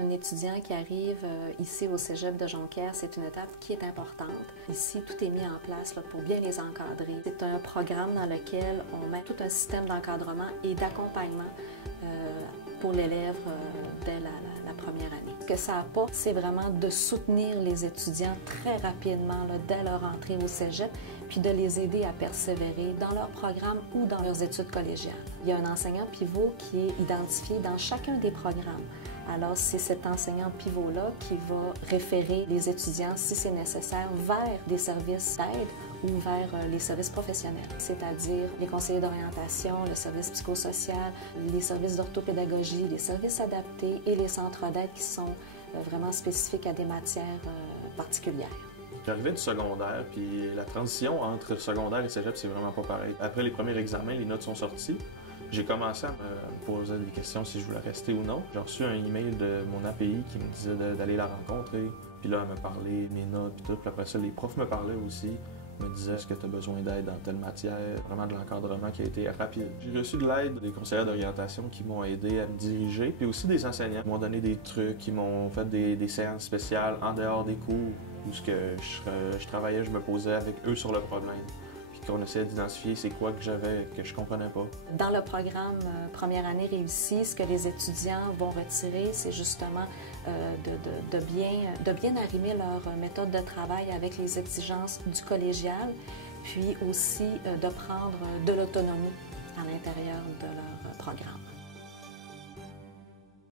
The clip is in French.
Un étudiant qui arrive ici au Cégep de Jonquière, c'est une étape qui est importante. Ici, tout est mis en place là, pour bien les encadrer. C'est un programme dans lequel on met tout un système d'encadrement et d'accompagnement pour l'élève dès la première année. Ce que ça apporte, c'est vraiment de soutenir les étudiants très rapidement là, dès leur entrée au Cégep, puis de les aider à persévérer dans leur programme ou dans leurs études collégiales. Il y a un enseignant pivot qui est identifié dans chacun des programmes. Alors, c'est cet enseignant pivot-là qui va référer les étudiants, si c'est nécessaire, vers des services d'aide ou vers les services professionnels, c'est-à-dire les conseillers d'orientation, le service psychosocial, les services d'orthopédagogie, les services adaptés et les centres d'aide qui sont vraiment spécifiques à des matières particulières. J'arrivais du secondaire, puis la transition entre secondaire et cégep, c'est vraiment pas pareil. Après les premiers examens, les notes sont sorties. J'ai commencé à me poser des questions si je voulais rester ou non. J'ai reçu un email de mon API qui me disait d'aller la rencontrer. Puis là, elle me parlait de mes notes, puis tout. Puis après ça, les profs me parlaient aussi. Me disaient est-ce que tu as besoin d'aide dans telle matière. Vraiment de l'encadrement qui a été rapide. J'ai reçu de l'aide des conseillers d'orientation qui m'ont aidé à me diriger. Puis aussi des enseignants qui m'ont donné des trucs, qui m'ont fait des séances spéciales en dehors des cours où je travaillais, je me posais avec eux sur le problème. On essayait d'identifier c'est quoi que j'avais, que je comprenais pas. Dans le programme Première année réussie, ce que les étudiants vont retirer, c'est justement de bien arrimer leur méthode de travail avec les exigences du collégial, puis aussi de prendre de l'autonomie à l'intérieur de leur programme.